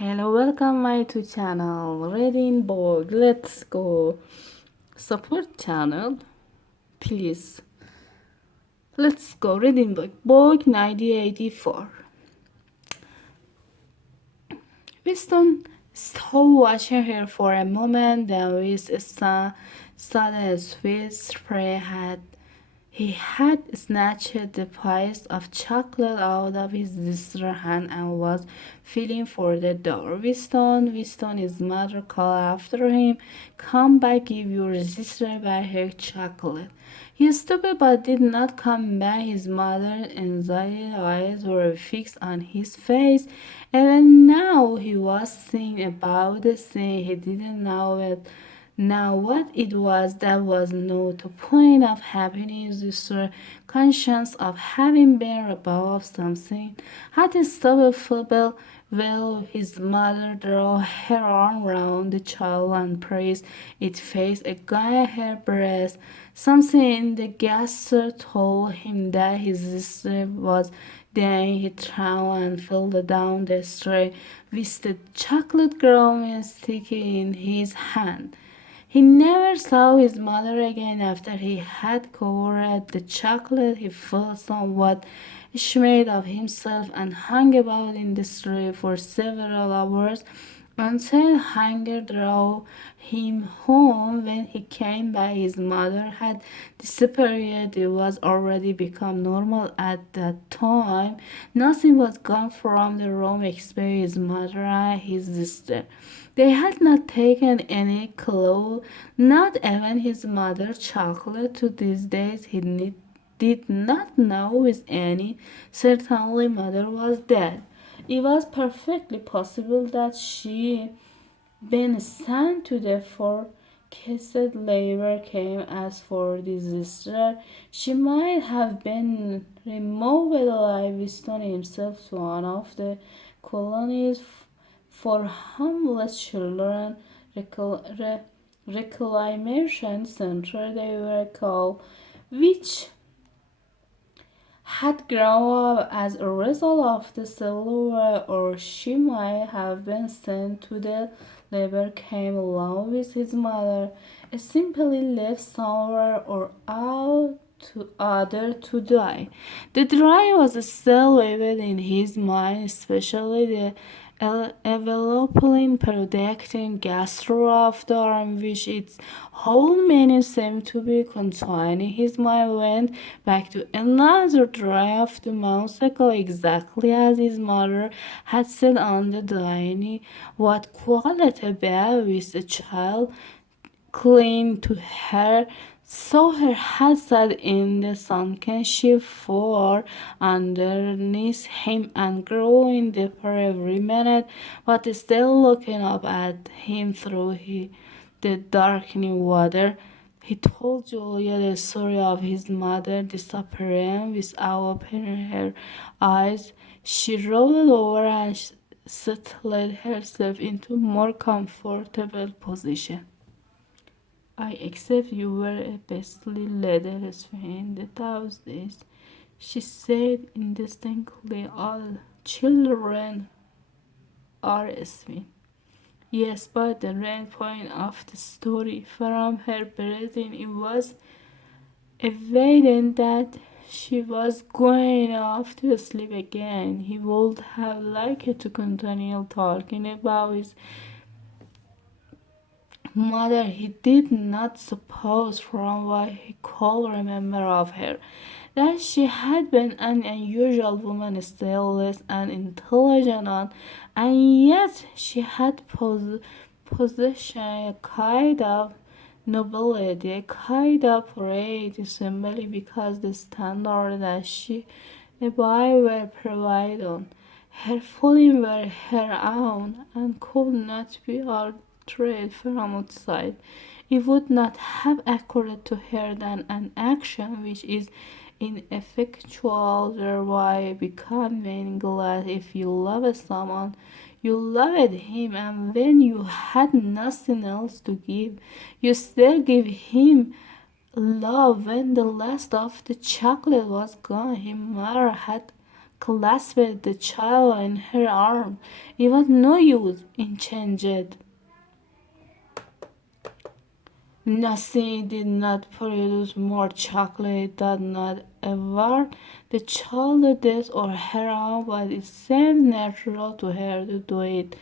Hello, welcome my to channel Reading Book. Let's go. Support channel, please. Let's go. Reading book 1984. Winston stopped watching her for a moment, then with a sudden sweet spray he had snatched the piece of chocolate out of his sister's hand and was feeling for the door. Winston, his mother called after him. Come back, give your sister back her chocolate. He stopped but did not come back. His mother's anxiety eyes were fixed on his face. Even now he was thinking about the thing he didn't know it. Now what it was that was not the point of happiness, the conscience of having been above something had stopped well his mother drew her arm round the child and pressed its face against her breast. Something in the gesture told him that his sister was then he turned and fell down the street with the chocolate growing sticky in his hand. He never saw his mother again after he had covered the chocolate. He felt somewhat ashamed of himself and hung about in the street for several hours until hunger drove him home. When he came back, his mother had disappeared. It was already become normal at that time. Nothing was gone from the room except his mother and his sister. They had not taken any clothes, not even his mother's chocolate. To these days, did not know with any certainty mother was dead. It was perfectly possible that she been sent to the forecasted labor came. As for disaster, she might have been removed alive. Winston himself to one of the colonies for homeless children reclamation center they were called, which had grown up as a result of the Civil War, or she might have been sent to the labor camp along with his mother, simply left somewhere or out to other to die. The drawing was still vivid in his mind, especially the enveloping protecting gesture of the arm, which its whole meaning seemed to be contained. His mind went back to another drawing of the motorcycle, exactly as his mother had said on the dining. What quality bear with the child clinging to her, so her head sat in the sunken sheep for underneath him and growing deeper every minute, but still looking up at him through the darkening water. He told Julia the story of his mother disappearing without opening her eyes. She rolled over and settled herself into a more comfortable position. I accept you were a beastly leather sphinx those days, she said indistinctly. All children are sphinx. Yes, but the main point of the story from her breathing, it was evident that she was going off to sleep again. He would have liked to continue talking about his mother. He did not suppose, from what he could remember of her, that she had been an unusual woman, still less an intelligent one, and yet she had possession a kind of nobility, a kind of pride, simply because the standard that she abided were provided on. Her feelings were her own and could not be altered from outside. It would not have occurred to her that an action which is ineffectual thereby become meaningless. If you love someone, you loved him, and when you had nothing else to give, you still give him love. When the last of the chocolate was gone, his mother had clasped the child in her arm. It was no use in changing. Nothing did not produce more chocolate than not ever the child did or her own, but it seemed natural to her to do it.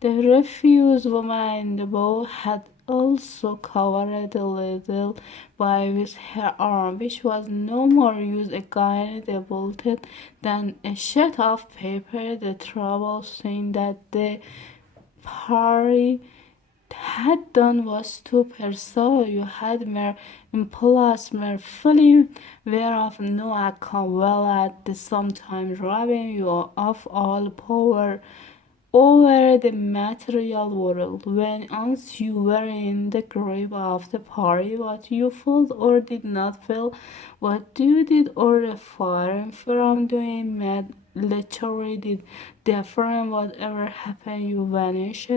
The refused woman in the boat had also covered a little by with her arm, which was no more use again devoted than a sheet of paper. The trouble thing that the party had done was to pursue you had mere impulse, mere feeling whereof no account, while at the same time robbing you of all power over the material world. When once you were in the grip of the party, what you felt or did not feel, what you did or refrained from doing, made literally did different. Whatever happened, you vanished,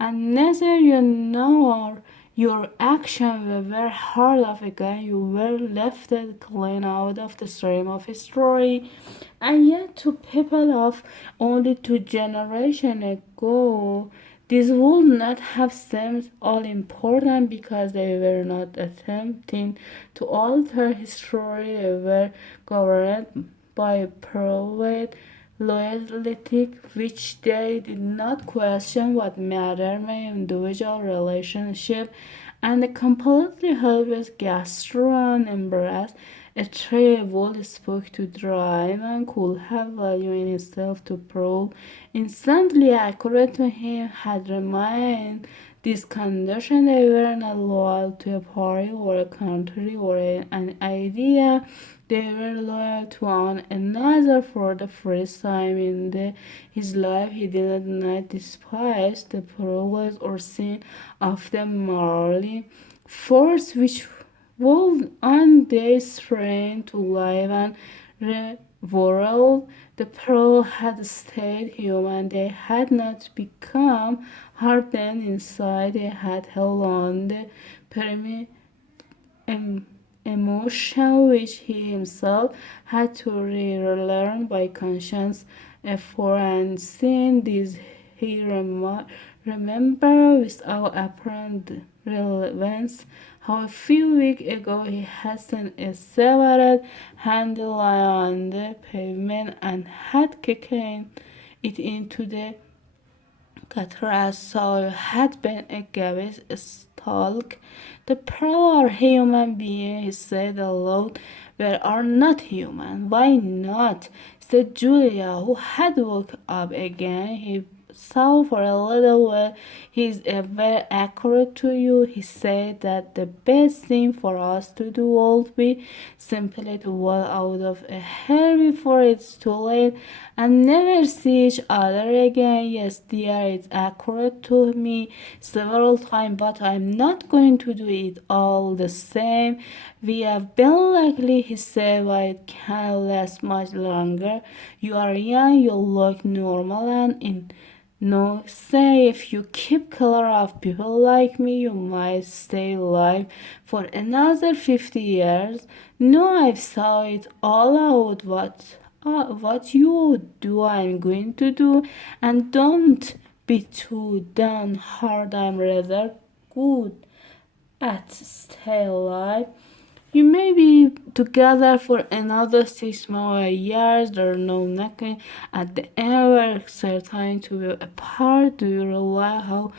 and neither you nor your action were heard of again. You were left clean out of the stream of history, and yet to people of only 2 generations ago, this would not have seemed all important because they were not attempting to alter history. They were governed by a private loyalty which they did not question what mattered my individual relationship, and a completely helpless Gaston embrace a tribal spoke to drive and could have value in itself to prove instantly accurate to him had remained this condition. They were not loyal to a party or a country or an idea. They were loyal to one another. For the first time in his life, he did not despise the progress or sin of the morally force which would one day strain to life and revolve. The pearl had stayed human. They had not become hardened inside. They had held on the pyramid emotion which he himself had to relearn by conscious effort, and seeing this he remembered without apparent relevance how a few weeks ago he had seen a severed hand lie on the pavement and had kicked it into the Cataracts had been a Gavis stalk. The pearl are human being, he said aloud. We are not human. Why not? Said Julia, who had woke up again. He saw for a little while. He is very accurate to you. He said that the best thing for us to do would be simply to walk out of here before it's too late and never see each other again. Yes, dear, it's accurate to me several times, but I'm not going to do it all the same. We have been lucky, he said, but it can't last much longer. You are young, you look normal, and in no, say if you keep clear of people like me, you might stay alive for another 50 years. No, I've saw it all out. What you do, I'm going to do, and don't be too downhard. I'm rather good at stay alive. You may be together for another 6 more years. There's no knocking at the end. We're certain to be apart. Do you realize how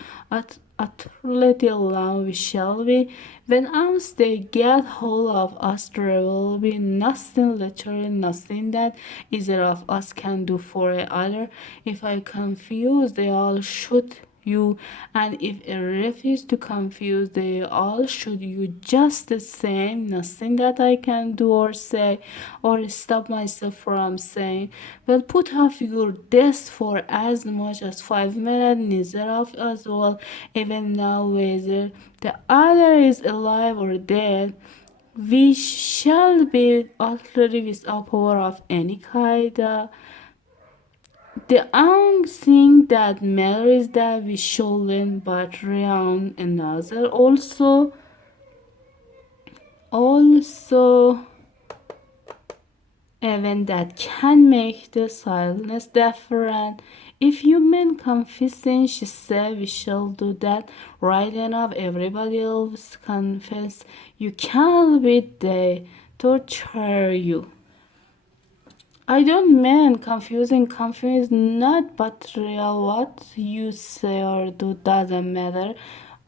utterly alone we shall be? When once they get hold of us, there will be nothing, literally nothing that either of us can do for the other. If I confuse, they all should you, and if I refuse to confuse, they all should you just the same. Nothing that I can do or say or stop myself from saying. Well, put off your desk for as much as 5 minutes. Neither of us will even know whether the other is alive or dead. We shall be utterly without power of any kind. The only thing that matters is that we shouldn't battery on another. Also, even that can make the silence different. If you mean confessing, she said, we shall do that right enough. Everybody else confess. You can't beat they torture you. I don't mean confusing. Confuse not but real. What you say or do doesn't matter.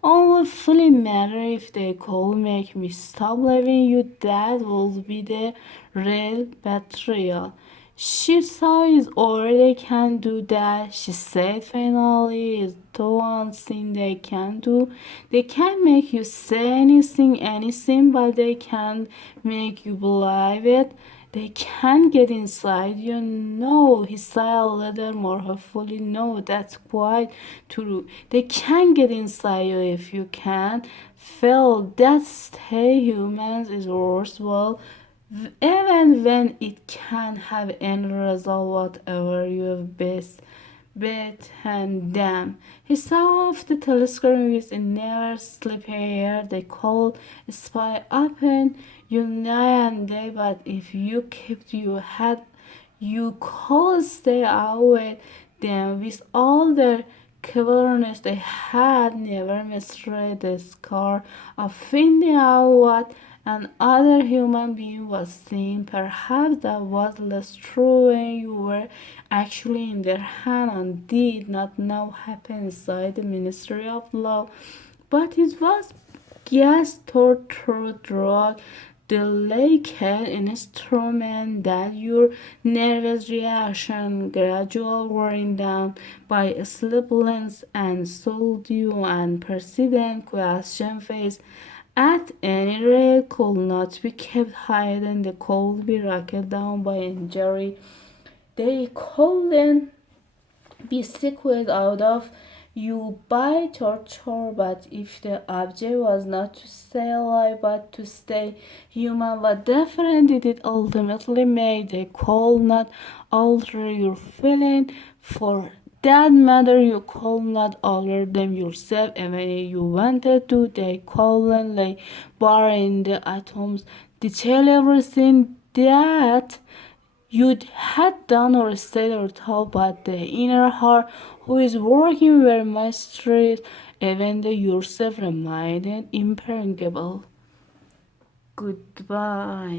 Only fully matter if they call make me stop loving you. That will be the real betrayal. She saw is all they can do that. She said finally is the one thing they can do. They can make you say anything, but they can't make you believe it. They can't get inside you. No, he said a little more hopefully. No, that's quite true. They can't get inside you if you can't feel that stay humans is worse. Well, even when it can have any result, whatever you have best bet and them. He saw off the telescope with a never sleepy air. They called spy open you night and day, but if you kept your head, you could stay away. Them with all their cleverness, they had never misled the scar of finding out what another human being was saying. Perhaps that was less true when you were actually in their hand and did not know happen inside the Ministry of Law. But it was gas, torture, drug, delicate instrument that your nervous reaction gradual wearing down by sleeplessness and solitude and persistent question face at any rate could not be kept hidden. They could be racked down by injury. They couldn't be squeezed out of you by torture, but if the object was not to stay alive but to stay human, what difference did it ultimately make? They could not alter your feeling. For that matter, you could not alter them yourself, even if you wanted to. They couldn't lay bare in the atoms, detail everything that you'd had done or said or thought, but the inner heart who is working where mysteries, even the yourself remained impenetrable. Goodbye.